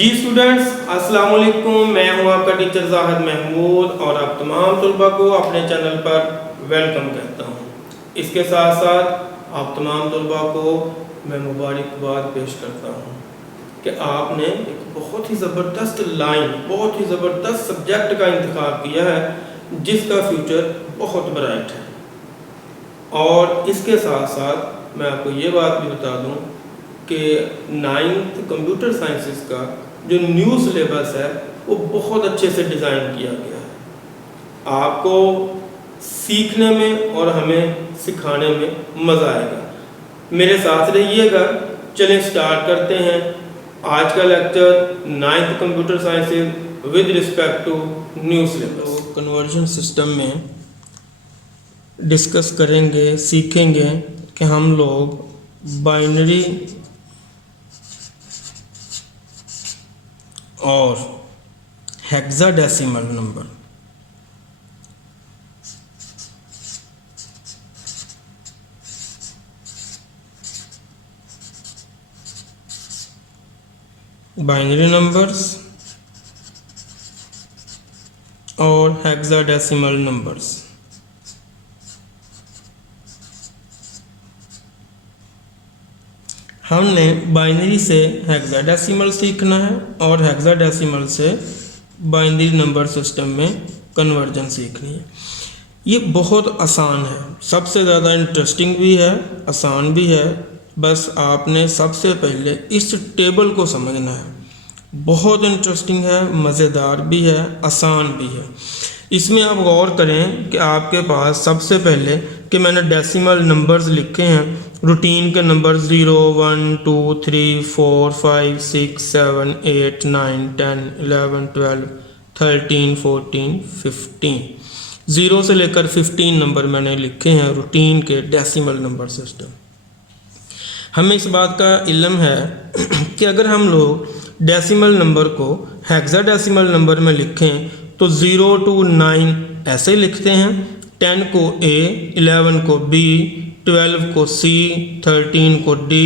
जी students, अस्सलाम वालेकुम। मैं हूं आपका टीचर जाहिद महमूद और आप तमाम तलबा को अपने चैनल पर वेलकम कहता हूं। इसके साथ साथ आप तमाम तलबा को मैं मुबारकबाद पेश करता हूं कि आपने एक बहुत ही ज़बरदस्त लाइन, बहुत ही ज़बरदस्त सब्जेक्ट का इंतखाब किया है जिसका फ्यूचर बहुत ब्राइट है। और इसके साथ साथ मैं आपको ये बात भी बता दूं कि 9th कंप्यूटर साइंसेस का जो न्यू सिलेबस है वो बहुत अच्छे से डिज़ाइन किया गया है। आपको सीखने में और हमें सिखाने में मज़ा आएगा। मेरे साथ रहिएगा। चलें स्टार्ट करते हैं आज का lecture 9th computer sciences with respect to new syllabus. तो कन्वर्जन सिस्टम में डिस्कस करेंगे, सीखेंगे कि हम लोग बाइनरी और हेक्साडेसिमल नंबर बाइनरी नंबर्स और हेक्साडेसिमल नंबर्स। हमने बाइनरी से हेक्साडेसिमल सीखना है और हेक्साडेसिमल से बाइनरी नंबर सिस्टम में कन्वर्जन सीखनी है। ये बहुत आसान है, सबसे ज़्यादा इंटरेस्टिंग भी है, आसान भी है। बस आपने सबसे पहले इस टेबल को समझना है। बहुत इंटरेस्टिंग है, मज़ेदार भी है, आसान भी है। इसमें आप गौर करें कि आपके पास सबसे पहले कि मैंने डेसिमल नंबर्स लिखे हैं, रूटीन के नंबर 0, 1, 2, 3, 4, 5, 6, 7, 8, 9, 10, 11, 12, 13, 14, 15। 0 से लेकर 15 नंबर मैंने लिखे हैं रूटीन के डेसिमल नंबर सिस्टम। हमें इस बात का इल्म है कि अगर हम लोग डेसिमल नंबर को हेक्साडेसिमल नंबर में लिखें तो 0 to 9 ऐसे लिखते हैं, 10 को A, 11 को B, 12 को C, 13 को D,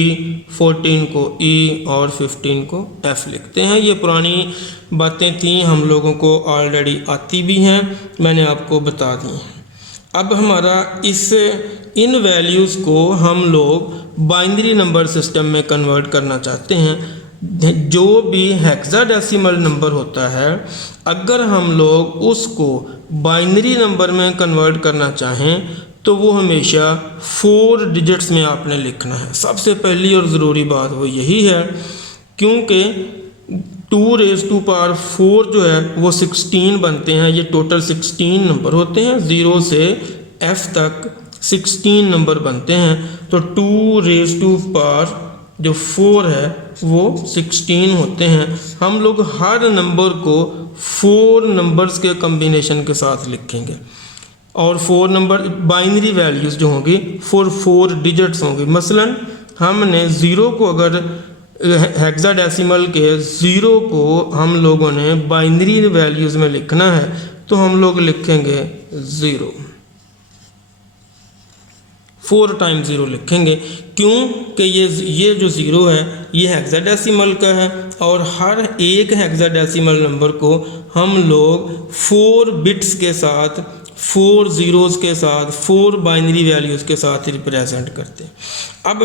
14 को E और 15 को F लिखते हैं। ये पुरानी बातें थी, हम लोगों को ऑलरेडी आती भी हैं, मैंने आपको बता दी हैं। अब हमारा इन वैल्यूज़ को हम लोग बाइनरी नंबर सिस्टम में कन्वर्ट करना चाहते हैं। जो भी हेक्साडेसिमल नंबर होता है, अगर हम लोग उसको बाइनरी नंबर में कन्वर्ट करना चाहें तो वो हमेशा 4 डिजिट्स में आपने लिखना है। सबसे पहली और ज़रूरी बात वो यही है, क्योंकि 2⁴ जो है वो 16 बनते हैं। ये टोटल 16 नंबर होते हैं, 0 से F तक 16 नंबर बनते हैं। तो 2⁴ है वो 16 होते हैं। हम लोग हर नंबर को 4 नंबर्स के कम्बिनेशन के साथ लिखेंगे और 4 नंबर बाइनरी वैल्यूज़ जो होंगी 4 डिजिट्स होंगी। मसलन हमने 0 को अगर हेक्साडेसिमल के 0 को हम लोगों ने बाइनरी वैल्यूज़ में लिखना है तो हम लोग लिखेंगे 0, 4 टाइम्स 0 लिखेंगे। क्यों कि ये जो 0 है ये हेक्साडेसिमल का है और हर एक हेक्साडेसिमल नंबर को हम लोग 4 बिट्स के साथ, 4 ज़ीरोज़ के साथ, 4 बाइनरी वैल्यूज़ के साथ रिप्रेजेंट करते हैं। अब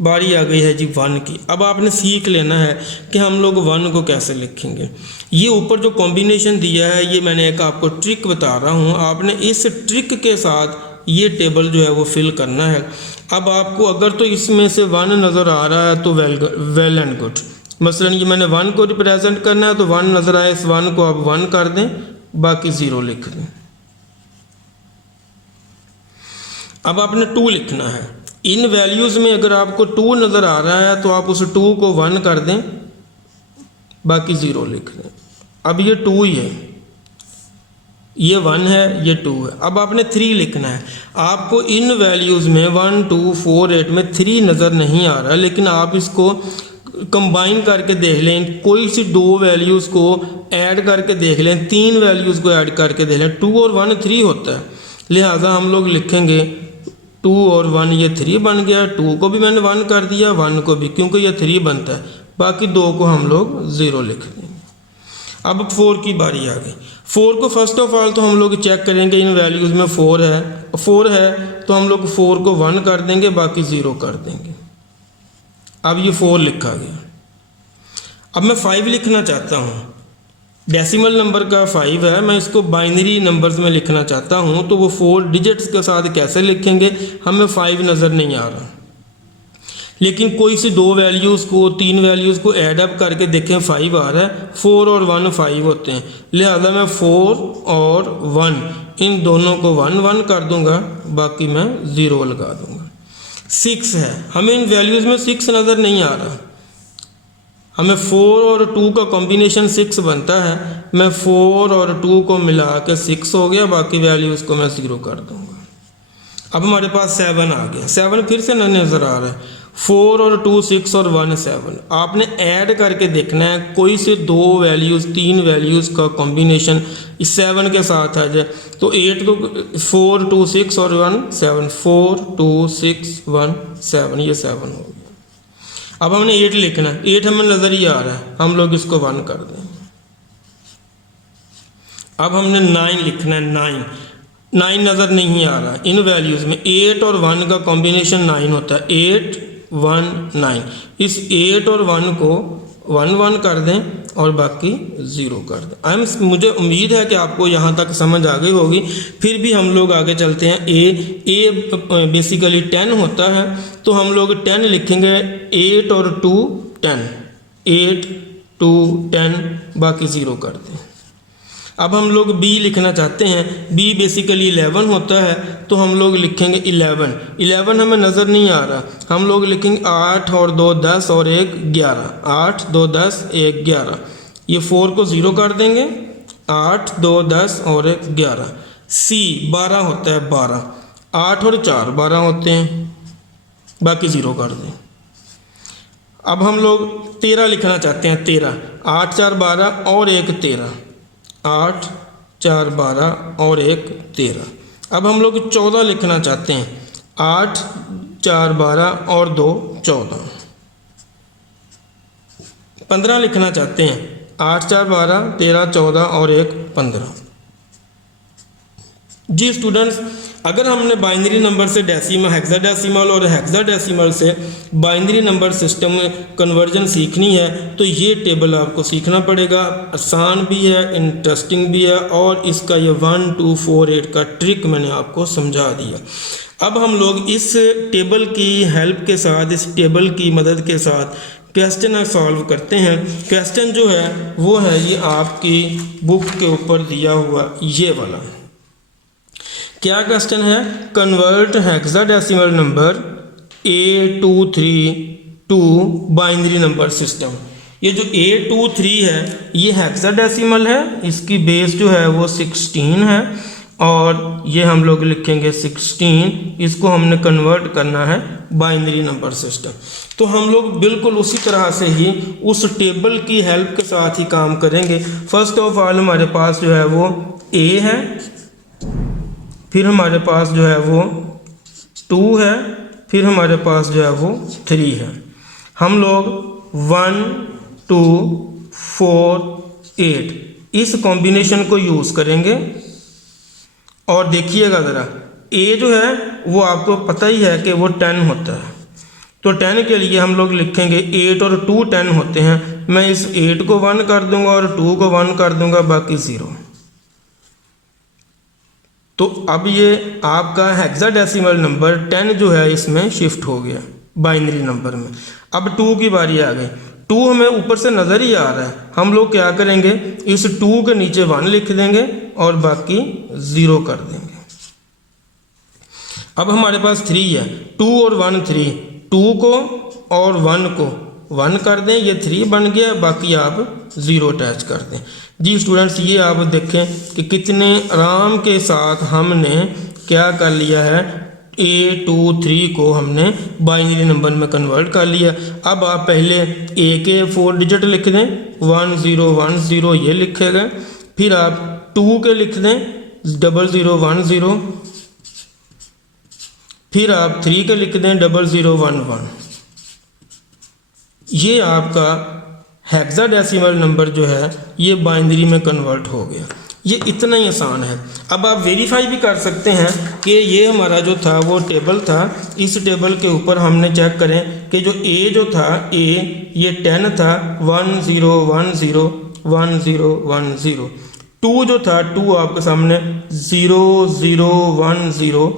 बारी आ गई है जी 1 की। अब आपने सीख लेना है कि हम लोग 1 को कैसे लिखेंगे। ये ऊपर जो कॉम्बिनेशन दिया है ये मैंने एक आपको ट्रिक बता रहा हूँ, आपने इस ट्रिक के साथ ये टेबल जो है वो फिल करना है। अब आपको अगर तो इसमें से 1 नज़र आ रहा है तो वेल एंड गुड। मसलन ये मैंने 1 को रिप्रेजेंट करना है तो 1 नज़र आए, इस 1 को आप 1 कर दें, बाकी 0 लिख दें। अब आपने 2 लिखना है। इन वैल्यूज़ में अगर आपको 2 नज़र आ रहा है तो आप उस 2 को 1 कर दें, बाकी 0 लिख दें। अब ये 2 ही है, ये 1 है, ये 2 है। अब आपने 3 लिखना है। आपको इन वैल्यूज़ में 1, 2, 4, 8 में 3 नज़र नहीं आ रहा, लेकिन आप इसको कंबाइन करके देख लें, कोई सी 2 वैल्यूज़ को ऐड करके देख लें, 3 वैल्यूज़ को ऐड करके देख लें। 2 और 1 3 होता है, लिहाजा हम लोग लिखेंगे 2 और 1 ये 3 बन गया। 2 को भी मैंने 1 कर दिया, 1 को भी, क्योंकि ये 3 बनता है। बाकी 2 को हम लोग 0 लिख देंगे। अब 4 की बारी आ गई। 4 को फर्स्ट ऑफ ऑल तो हम लोग चेक करेंगे इन वैल्यूज़ में 4 है तो हम लोग 4 को 1 कर देंगे, बाकी 0 कर देंगे। अब ये 4 लिखा गया। अब मैं 5 लिखना चाहता हूँ, डेसिमल नंबर का 5 है, मैं इसको बाइनरी नंबर्स में लिखना चाहता हूँ, तो वो 4 डिजिट्स के साथ कैसे लिखेंगे, हमें 5 नज़र नहीं आ रहा। लेकिन कोई सी 2 वैल्यूज़ को 3 वैल्यूज़ को ऐड अप करके देखें 5 आ रहा है, 4 और 1 5 होते हैं, लिहाजा मैं 4 और 1 इन दोनों को 1 1 कर दूंगा, बाकी मैं 0 लगा दूंगा। 6 है, हमें इन वैल्यूज़ में 6 नज़र नहीं आ रहा, हमें 4 और 2 का कॉम्बिनेशन 6 बनता है, मैं 4 और 2 को मिला के 6 हो गया, बाकी वैल्यूज़ को मैं 0 कर दूंगा। अब हमारे पास 7 आ गया, 7 फिर से नज़र आ रहा है, 4 और 2 6 और 1 7। आपने ऐड करके देखना है, कोई से 2 वैल्यूज़ 3 वैल्यूज़ का कॉम्बिनेशन इस 7 के साथ आ जाए, तो 8 को 4 2 6 और 1 7, 4 2 6 1 7, ये 7 हो गया। अब हमने 8 लिखना है, 8 हमें नज़र ही आ रहा है, हम लोग इसको 1 कर देंगे। अब हमने 9 लिखना है, 9 नज़र नहीं आ रहा इन वैल्यूज़ में, 8 और 1 का कॉम्बिनेशन 9 होता है, 8 1 9, इस 8 और 1 को 1 1 कर दें और बाकी 0 कर दें। मुझे उम्मीद है कि आपको यहाँ तक समझ आ गई होगी। फिर भी हम लोग आगे चलते हैं। ए बेसिकली 10 होता है, तो हम लोग 10 लिखेंगे, 8 और 2 10, 8 2 10, बाकी 0 कर दें। अब हम लोग बी लिखना चाहते हैं, बी बेसिकली 11 होता है, तो हम लोग लिखेंगे 11 हमें नज़र नहीं आ रहा, हम लोग लिखेंगे 8 और 2 10 और 1 11, 8 2 10 1 11, ये 4 को 0 कर देंगे, 8 2 10 और 1 11। सी 12 होता है, 12, 8 और 4 12 होते हैं, बाकी 0 कर दें। अब हम लोग 13 लिखना चाहते हैं, 13, 8 4 12 और 1 13, 8 4 12 और 1 13। अब हम लोग 14 लिखना चाहते हैं, 8 4 12 और 2 14। 15 लिखना चाहते हैं, 8 4 12 13 14 और 1 15। जी स्टूडेंट्स, अगर हमने बाइनरी नंबर से डेसिमल, हेक्साडेसिमल और हेक्साडेसिमल से बाइनरी नंबर सिस्टम में कन्वर्जन सीखनी है, तो ये टेबल आपको सीखना पड़ेगा। आसान भी है, इंटरेस्टिंग भी है, और इसका ये 1 2 4 8 का ट्रिक मैंने आपको समझा दिया। अब हम लोग इस टेबल की हेल्प के साथ, इस टेबल की मदद के साथ क्वेश्चन सॉल्व करते हैं। क्वेश्चन जो है वो है ये आपकी बुक के ऊपर दिया हुआ ये वाला। क्या क्वेश्चन है? Convert hexadecimal number 823 to binary number system. ये जो 823 है ये हेक्साडेसिमल है, इसकी बेस जो है वो 16 है, और ये हम लोग लिखेंगे 16, इसको हमने कन्वर्ट करना है बाइनरी नंबर सिस्टम। तो हम लोग बिल्कुल उसी तरह से ही उस टेबल की हेल्प के साथ ही काम करेंगे। फर्स्ट ऑफ ऑल हमारे पास जो है वो A है, फिर हमारे पास जो है वो 2 है, फिर हमारे पास जो है वो 3 है। हम लोग 1 2 4 8 इस कॉम्बिनेशन को यूज़ करेंगे। और देखिएगा ज़रा, A जो है वो आपको पता ही है कि वो 10 होता है, तो 10 के लिए हम लोग लिखेंगे 8 और 2 10 होते हैं, मैं इस 8 को 1 कर दूंगा और 2 को 1 कर दूंगा, बाकी 0। तो अब ये आपका हेक्साडेसिमल नंबर 10 जो है इसमें शिफ्ट हो गया बाइनरी नंबर में। अब 2 की बारी आ गई। 2 हमें ऊपर से नज़र ही आ रहा है, हम लोग क्या करेंगे, इस 2 के नीचे 1 लिख देंगे और बाकी 0 कर देंगे। अब हमारे पास 3 है, 2 और 1 3, 2 को और 1 को 1 कर दें, ये 3 बन गया, बाकी आप 0 अटैच कर दें। जी स्टूडेंट्स, ये आप देखें कि कितने आराम के साथ हमने क्या कर लिया है, 8 2 3 को हमने बाइनरी नंबर में कन्वर्ट कर लिया। अब आप पहले A के 4 डिजिट लिख दें, 1 0 1 0 ये लिखेगा, फिर आप 2 के लिख दें 0 0 1 0, फिर आप 3 के लिख दें 0 0 1 1, ये आपका हेक्साडेसिमल नंबर जो है ये बाइनरी में कन्वर्ट हो गया। ये इतना ही आसान है। अब आप वेरीफाई भी कर सकते हैं कि ये हमारा जो था वो टेबल था, इस टेबल के ऊपर हमने चेक करें कि जो ए जो था ए ये 10 था, 1 0 1 0 1 0 1 0। 2 जो था 2 आपके सामने 0 0 1 0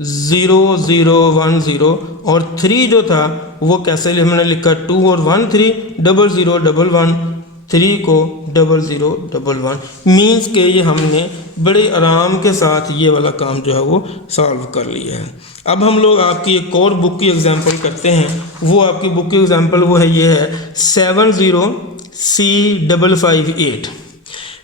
0 0 1 0। और 3 जो था वो कैसे हमने लिखा 2 और 1 3 0 0 1 1 3 को 0 0 1 1। मीन्स के ये हमने बड़े आराम के साथ ये वाला काम जो है वो सॉल्व कर लिया है। अब हम लोग आपकी एक और बुक की एग्जांपल करते हैं। वो आपकी बुक की एग्जांपल वो है, ये है 70C558।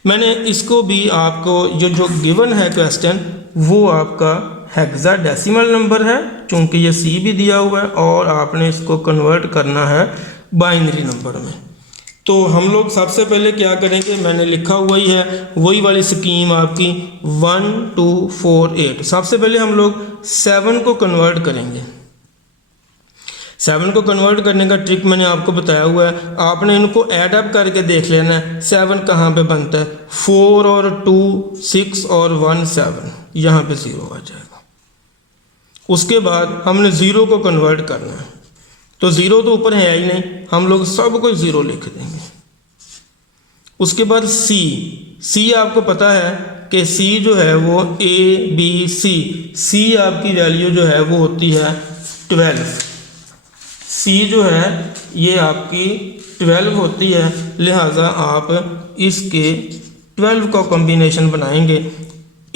मैंने इसको भी आपको जो गिवन है क्वेश्चन वो आपका हेक्साडेसिमल नंबर है, चूँकि ये सी भी दिया हुआ है, और आपने इसको कन्वर्ट करना है बाइनरी नंबर में। तो हम लोग सबसे पहले क्या करेंगे, मैंने लिखा हुआ ही है वही वाली स्कीम आपकी 1 2 4 8। सबसे पहले हम लोग 7 को कन्वर्ट करेंगे। 7 को कन्वर्ट करने का ट्रिक मैंने आपको बताया हुआ है। आपने इनको ऐड अप करके देख लेना है 7 कहाँ पे बनता है। 4 और 2 6 और 1 7, यहाँ पे 0 आ जाएगा। उसके बाद हमने 0 को कन्वर्ट करना है, तो 0 तो ऊपर है ही नहीं, हम लोग सब को 0 लिख देंगे। उसके बाद सी आपको पता है कि सी जो है वो ABC, सी आपकी वैल्यू जो है वो होती है 12। सी जो है ये आपकी 12 होती है, लिहाजा आप इसके 12 का कॉम्बिनेशन बनाएंगे,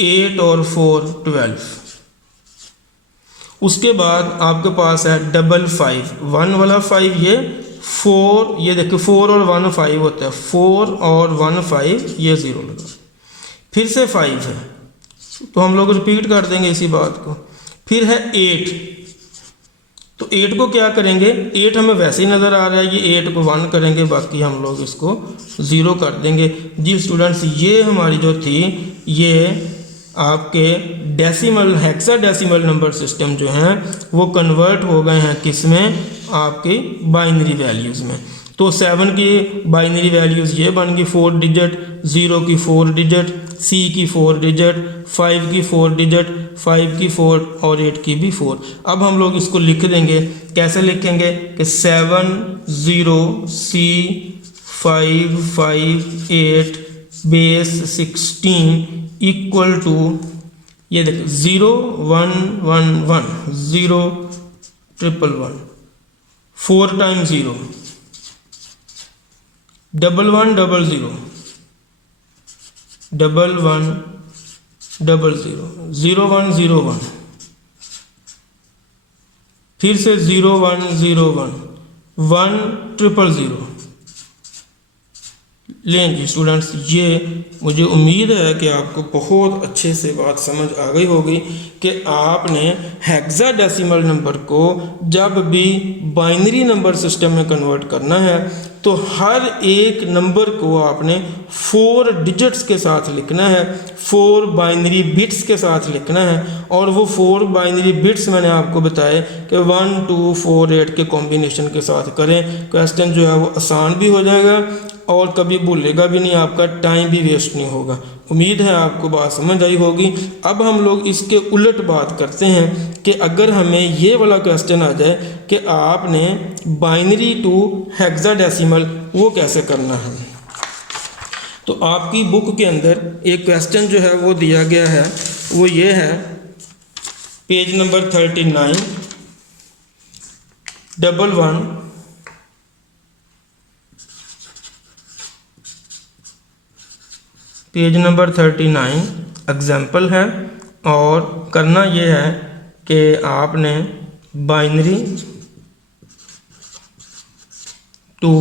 8 और 4 12। उसके बाद आपके पास है 5 1 वाला 5, ये 4, ये देखिए 4 और 1 5 होता है, 4 और 1 5, ये 0 लगा। फिर से 5 है, तो हम लोग रिपीट कर देंगे इसी बात को। फिर है 8, तो 8 को क्या करेंगे, 8 हमें वैसे ही नज़र आ रहा है, ये 8 को 1 करेंगे, बाकी हम लोग इसको 0 कर देंगे। जी स्टूडेंट्स, ये हमारी जो थी ये आपके डेसिमल हेक्साडेसिमल नंबर सिस्टम जो हैं वो कन्वर्ट हो गए हैं किस में, आपकी बाइनरी वैल्यूज़ में। तो 7 की बाइनरी वैल्यूज़ ये बन गई 4 डिजिट, 0 की 4 डिजिट, C की 4 डिजिट, 5 की 4 डिजिट, 5 की 4 और 8 की भी 4। अब हम लोग इसको लिख देंगे, कैसे लिखेंगे कि 7 0 C 5 5 8 बेस 16 इक्वल टू, ये देखो 0 1 1 1 0 1 1 4 टाइम 0 1 1 0 0 1 1 0 0 1 0 1, फिर से 0 1 0 1 1 0 0। लेंगे स्टूडेंट्स, ये मुझे उम्मीद है कि आपको बहुत अच्छे से बात समझ आ गई होगी कि आपने हेक्साडेसिमल नंबर को जब भी बाइनरी नंबर सिस्टम में कन्वर्ट करना है तो हर एक नंबर को आपने 4 डिजिट्स के साथ लिखना है, 4 बाइनरी बिट्स के साथ लिखना है। और वो 4 बाइनरी बिट्स मैंने आपको बताए कि 1 2 4 8 के कॉम्बिनेशन के साथ करें। क्वेश्चन जो है वो आसान भी हो जाएगा और कभी भूलेगा भी नहीं, आपका टाइम भी वेस्ट नहीं होगा। उम्मीद है आपको बात समझ आई होगी। अब हम लोग इसके उलट बात करते हैं कि अगर हमें ये वाला क्वेश्चन आ जाए कि आपने बाइनरी टू हेक्साडेसिमल वो कैसे करना है, तो आपकी बुक के अंदर एक क्वेश्चन जो है वो दिया गया है, वो ये है page number 39 11 page number 39 example है। और करना ये है कि आपने binary to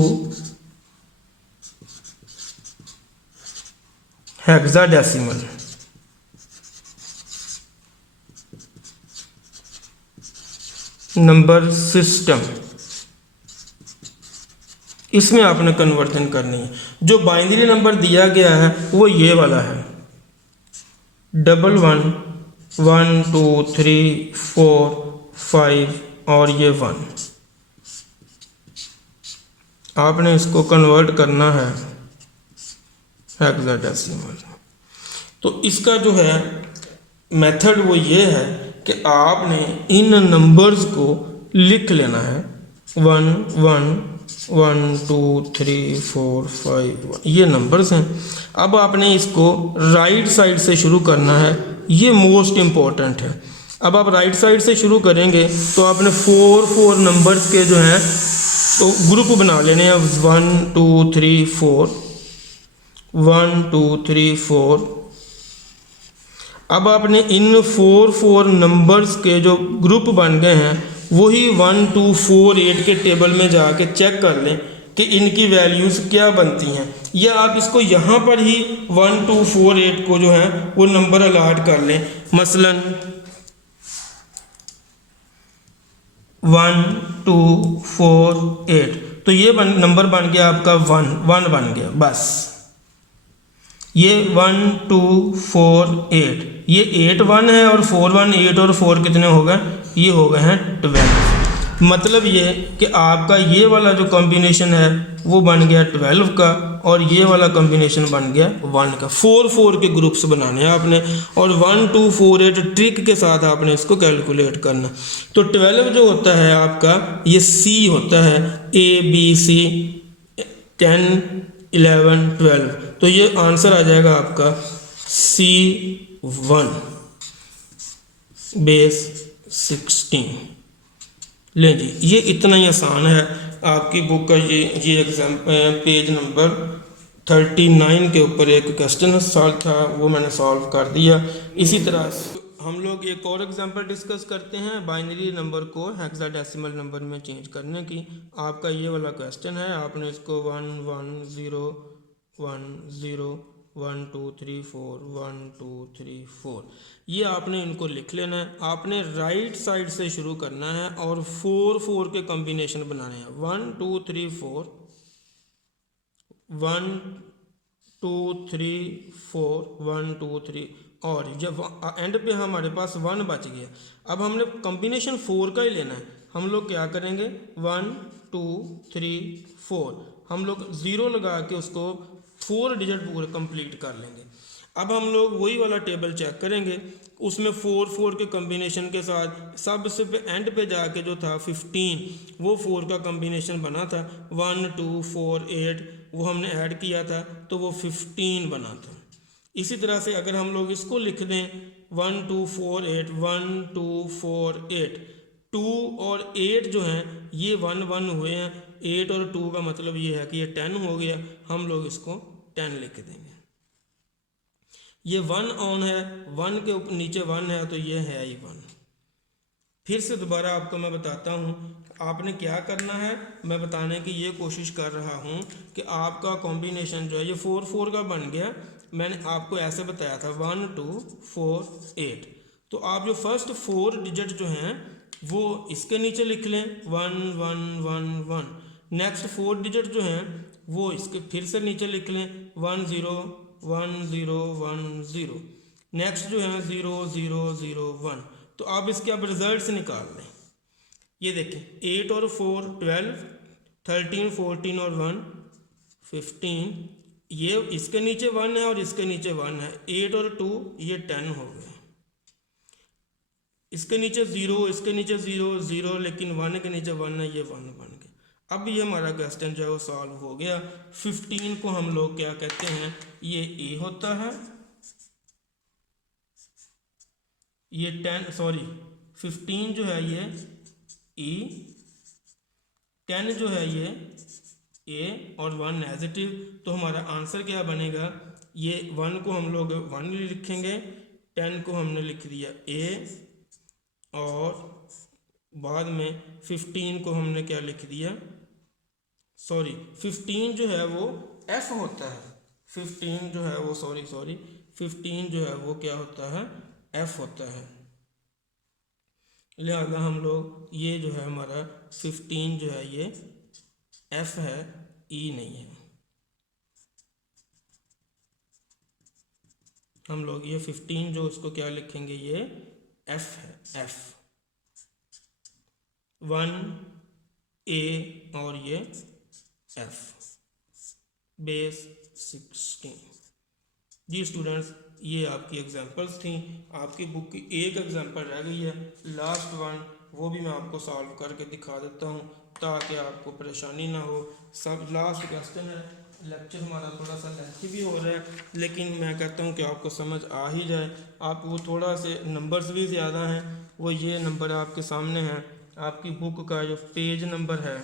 hexadecimal number system, इसमें आपने कन्वर्जन करनी है। जो बाइनरी नंबर दिया गया है वो ये वाला है 1 1 1 2 3 4 5 और ये 1। आपने इसको कन्वर्ट करना है हेक्साडेसिमल। तो इसका जो है मेथड वो ये है कि आपने इन नंबर्स को लिख लेना है 1 1 1 2 3 4 5 ये नंबर्स हैं। अब आपने इसको राइट साइड से शुरू करना है, ये मोस्ट इम्पोर्टेंट है। अब आप राइट साइड से शुरू करेंगे तो आपने 4 नंबर्स के जो हैं तो ग्रुप बना लेने हैं 1 2 3 4 1 2 3 4। अब आपने इन 4 नंबर्स के जो ग्रुप बन गए हैं वही 1 2 4 8 के टेबल में जाके चेक कर लें कि इनकी वैल्यूज़ क्या बनती हैं, या आप इसको यहाँ पर ही 1 2 4 8 को जो है वो नंबर अलाट कर लें। मसलन 1 2 4 8 तो ये नंबर बन गया आपका 1 बन गया बस। ये 1 2 4 8 ये 8 1 है और 4 1 8 और 4 कितने हो गए, ये हो गए हैं 12। मतलब ये कि आपका ये वाला जो कॉम्बिनेशन है वो बन गया 12 का और ये वाला कॉम्बिनेशन बन गया 1 का। 4 के ग्रुप्स बनाने हैं आपने और 1 2 4 8 ट्रिक के साथ आपने इसको कैलकुलेट करना। तो 12 जो होता है आपका ये C होता है, ABC 10 11 12, तो ये आंसर आ जाएगा आपका C1 बेस 16। लें जी, ये इतना ही आसान है। आपकी बुक का ये एग्जाम पेज नंबर 39 के ऊपर एक क्वेश्चन सॉल्व था, वो मैंने सॉल्व कर दिया। इसी तरह हम लोग एक और एग्जांपल डिस्कस करते हैं बाइनरी नंबर को हेक्साडेसिमल नंबर में चेंज करने की। आपका ये वाला क्वेश्चन है, आपने इसको 1 1 0 1 0 1 2 3 4 1 2 3 4 ये आपने इनको लिख लेना है। आपने राइट साइड से शुरू करना है और 4 के कॉम्बिनेशन बनाने हैं 1 2 3 4 1 2 3 4 1 2 3 और जब एंड पे हमारे पास 1 बच गया। अब हमने कॉम्बिनेशन 4 का ही लेना है। हम लोग क्या करेंगे 1 2 3 4 हम लोग 0 लगा के उसको 4 डिजिट पूरे कंप्लीट कर लेंगे। अब हम लोग वही वाला टेबल चेक करेंगे, उसमें 4 के कॉम्बिनेशन के साथ सबसे पे एंड पे जाके जो था 15 वो 4 का कॉम्बिनेशन बना था 1 2 4 8 वो हमने ऐड किया था तो वो 15 बना था। इसी तरह से अगर हम लोग इसको लिख दें 1 2 4 8 1 2 4 8 2 और 8 जो हैं ये 1 1 हुए हैं, 8 और 2 का मतलब ये है कि ये 10 हो गया। हम लोग इसको 10 लिख देंगे। ये 1 ऑन है, 1 के नीचे 1 है तो ये है ही 1। फिर से दोबारा आपको मैं बताता हूँ आपने क्या करना है। मैं बताने की ये कोशिश कर रहा हूँ कि आपका कॉम्बिनेशन जो है ये 4 का बन गया। मैंने आपको ऐसे बताया था 1 2 4 8, तो आप जो फर्स्ट 4 डिजिट जो हैं वो इसके नीचे लिख लें 1 1 1 1। नेक्स्ट 4 डिजिट जो हैं वो इसके फिर से नीचे लिख लें 1 0 1 0 1 0। नेक्स्ट जो है 0 0 0 1। तो आप इसके अब रिजल्ट्स निकाल लें। ये देखें 8 और 4 12 13 14 और 1 15। ये इसके नीचे 1 है और इसके नीचे 1 है। 8 और 2 ये 10 हो गए। इसके नीचे 0 इसके नीचे 0 0 लेकिन 1 के नीचे 1 है, ये 1 बन गया। अब ये हमारा क्वेश्चन जो है वो सॉल्व हो गया। 15 को हम लोग क्या कहते हैं, ये ए होता है। ये 15 जो है ये ई, 10 जो है ये ए और 1 नेगेटिव। तो हमारा आंसर क्या बनेगा, ये 1 को हम लोग 1 लिखेंगे, 10 को हमने लिख दिया ए और बाद में 15 को हमने क्या लिख दिया, 15 जो है वो एफ होता है। 15 जो है वो 15 जो है वो क्या होता है, एफ होता है। लिहाजा हम लोग ये जो है हमारा 15 जो है ये एफ है, ई नहीं है। हम लोग ये 15 जो उसको क्या लिखेंगे, ये एफ है, एफ 1 ए और ये एफ बेस 16। जी स्टूडेंट्स, ये आपकी एग्जांपल्स थी। आपकी बुक की एक एग्जांपल रह गई है, लास्ट वन, वो भी मैं आपको सॉल्व करके दिखा देता हूँ ताकि आपको परेशानी ना हो। सब लास्ट क्वेश्चन है। लेक्चर हमारा थोड़ा सा लेंथी भी हो रहा है, लेकिन मैं कहता हूँ कि आपको समझ आ ही जाए। आप वो थोड़ा से नंबर्स भी ज़्यादा हैं, वो ये नंबर आपके सामने हैं। आपकी बुक का जो पेज नंबर है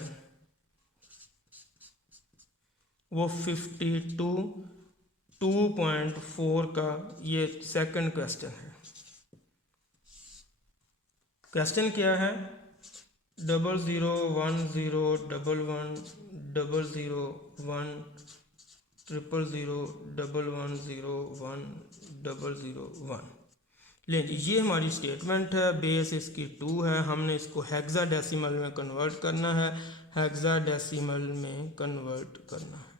वो 2.4 का ये सेकंड क्वेश्चन है। क्वेश्चन क्या है? 00101111001101001001। ले जी, ये हमारी स्टेटमेंट है। बेस इसकी 2 है। हमने इसको हेक्साडेसिमल में कन्वर्ट करना है। हेक्साडेसिमल में कन्वर्ट करना है।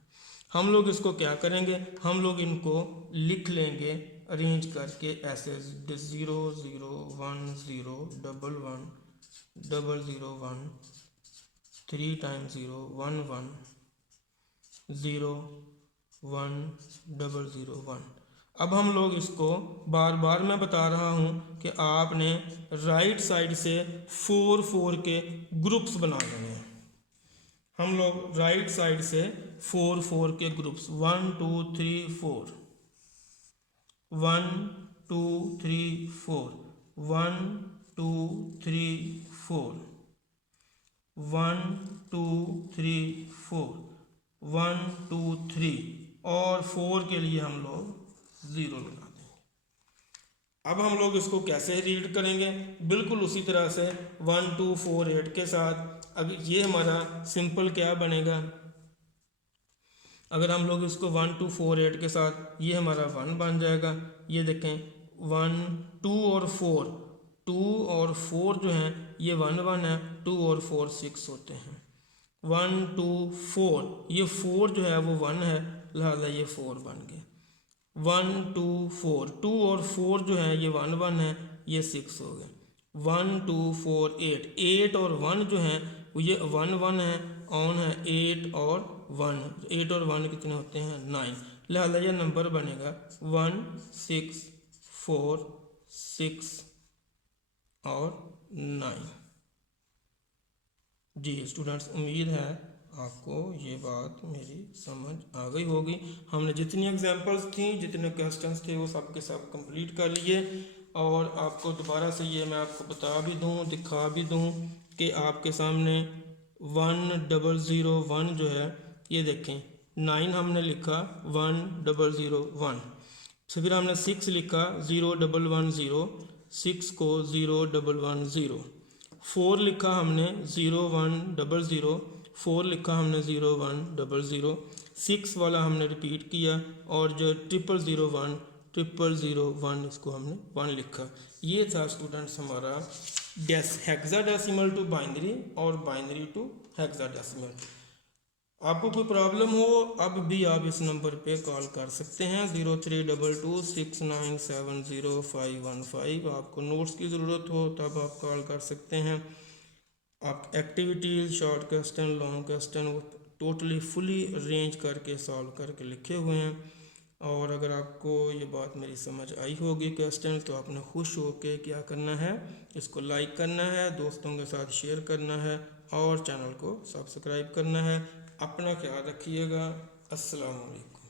हम लोग इसको क्या करेंगे? हम लोग इनको लिख लेंगे अरेंज करके ऐसे 0010111001001 3 टाइम्स 0 1 1 0 1 001। अब हम लोग इसको बार बार मैं बता रहा हूँ कि आपने राइट साइड से 4 4 के ग्रुप्स बना लेंगे। हम लोग राइट साइड से 4 4 के ग्रुप्स 1 2 3 4 1 2 3 4 1 2 3 4 1 2 3 4 1 2 3 और 4 के लिए हम लोग 0 लगा देंगे। अब हम लोग इसको कैसे रीड करेंगे? बिल्कुल उसी तरह से 1 2 4 8 के साथ। अब ये हमारा सिंपल क्या बनेगा? अगर हम लोग इसको 1 2 4 8 के साथ, ये हमारा 1 बन जाएगा। ये देखें 1 2 और 4, 2 और 4 जो हैं ये 1 1 है। 2 और 4 6 होते हैं। 1 2 4, ये 4 जो है वो 1 है, लिहाजा ये 4 बन गए। 1 2 4, 2 और 4 जो है ये 1 1 है, ये 6 हो गए। 1 2 4 8, 8 और 1 जो है वो ये 1 1 है, ऑन है 8 और 1, 8 और 1 कितने होते हैं? 9। लिहाजा ये नंबर बनेगा 1 6 4 6 और 9। जी स्टूडेंट्स, उम्मीद है आपको ये बात मेरी समझ आ गई होगी। हमने जितनी एग्जांपल्स थी, जितने क्वेश्चंस थे, वो सब के सब कंप्लीट कर लिए। और आपको दोबारा से ये मैं आपको बता भी दूं, दिखा भी दूं कि आपके सामने 1001 जो है, ये देखें 9 हमने लिखा 1001, फिर हमने 6 लिखा 0110, 6 को 0110, 4 लिखा हमने 0100, 4 लिखा हमने 0100, 6 वाला हमने रिपीट किया और जो 0001 इसको हमने 1 लिखा। ये था स्टूडेंट्स हमारा हेक्साडेसिमल टू बाइनरी और बाइनरी टू हेक्साडेसिमल। आपको कोई प्रॉब्लम हो, अब भी आप इस नंबर पे कॉल कर सकते हैं 0322697015। आपको नोट्स की ज़रूरत हो तब आप कॉल कर सकते हैं। आप activities, short question, long question वो टोटली फुली अरेंज करके सॉल्व करके लिखे हुए हैं। और अगर आपको ये बात मेरी समझ आई होगी क्वेश्चन, तो आपने खुश होकर क्या करना है? इसको लाइक करना है, दोस्तों के साथ शेयर करना है और चैनल को सब्सक्राइब करना है। अपना ख्याल रखिएगा। अस्सलाम वालेकुम।